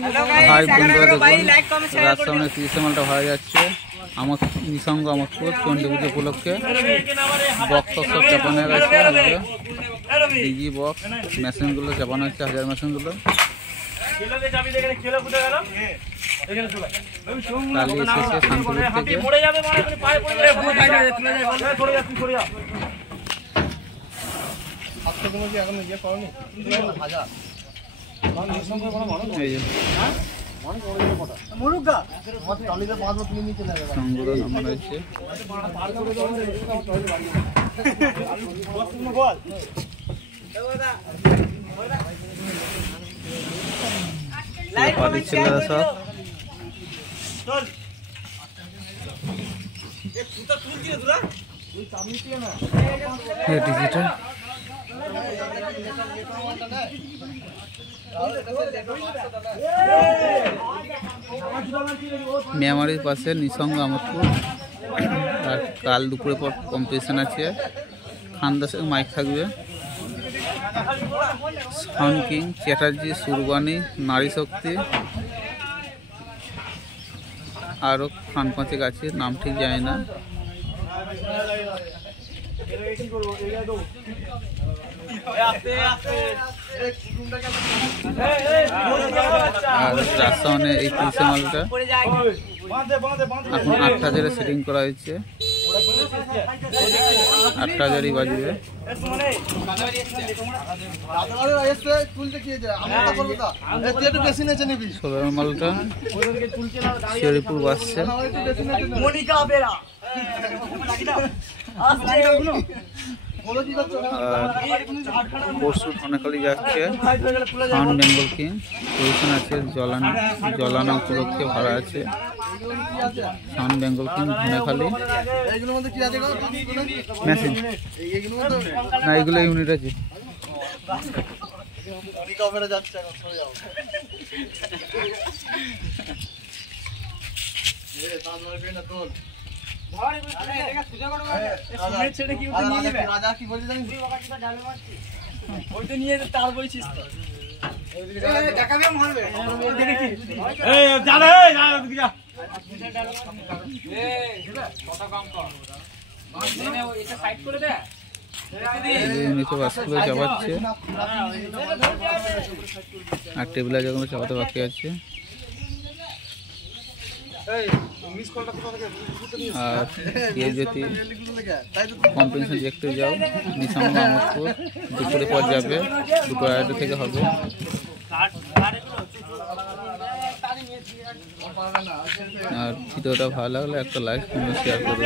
High বন্ধুরা, দেখুন রাস্তার সামনে 30 মালটা ভাড়া যাচ্ছে। আমার নিসঙ্গ আমোদপুর চণ্ডী পুজো উপলক্ষে বক্স সব চাপানো গেছে। ডিজি বক্স মেশিনগুলো চাপানো হচ্ছে, হাজার মেশিনগুলো কালি এসেছে শান্তিপুর থেকে। সংগুলো নাম্বার হয়েছে পার্টির ছেলেরা সব ডিজিটাল মেমারির পাশে নিসঙ্গ আমোদপুর। আর কাল দুপুরে পর কম্পিটিশন আছে, খানদাসের মাইক থাকবে। সন কিং, চ্যাটার্জি, সুরবানি, নারী শক্তি, আরও খান পাঁচেক আছে, নাম ঠিক জানি না। আর রাস্তায় এই 30 মালটা এখন 8,000 সেটিং করা হয়েছে, 8,000ই বাজবে। সোলার মালটা শিরিপুর বাসছে। পরশু ধনেখালি যাচ্ছে। সাউন্ড বেঙ্গল কিং পজিশন আছে, জলানা উপলক্ষে ভাড়া আছে। Sound Bengal king Dhanekhali machine না, এগুলো ইউনিট আছে। বাসগুলো চাপাচ্ছে আর টেবিল যেগুলো চাপাতে বাকি আছে। আর কেউ যদি কম্পিটিশন দেখতে যাও নিসঙ্গ আমোদপুর দুপুরে পর যাবে, 2:30 থেকে হবে। আর ভিডিওটা ভালো লাগলে একটা লাইক, কমেন্ট, শেয়ার করবে।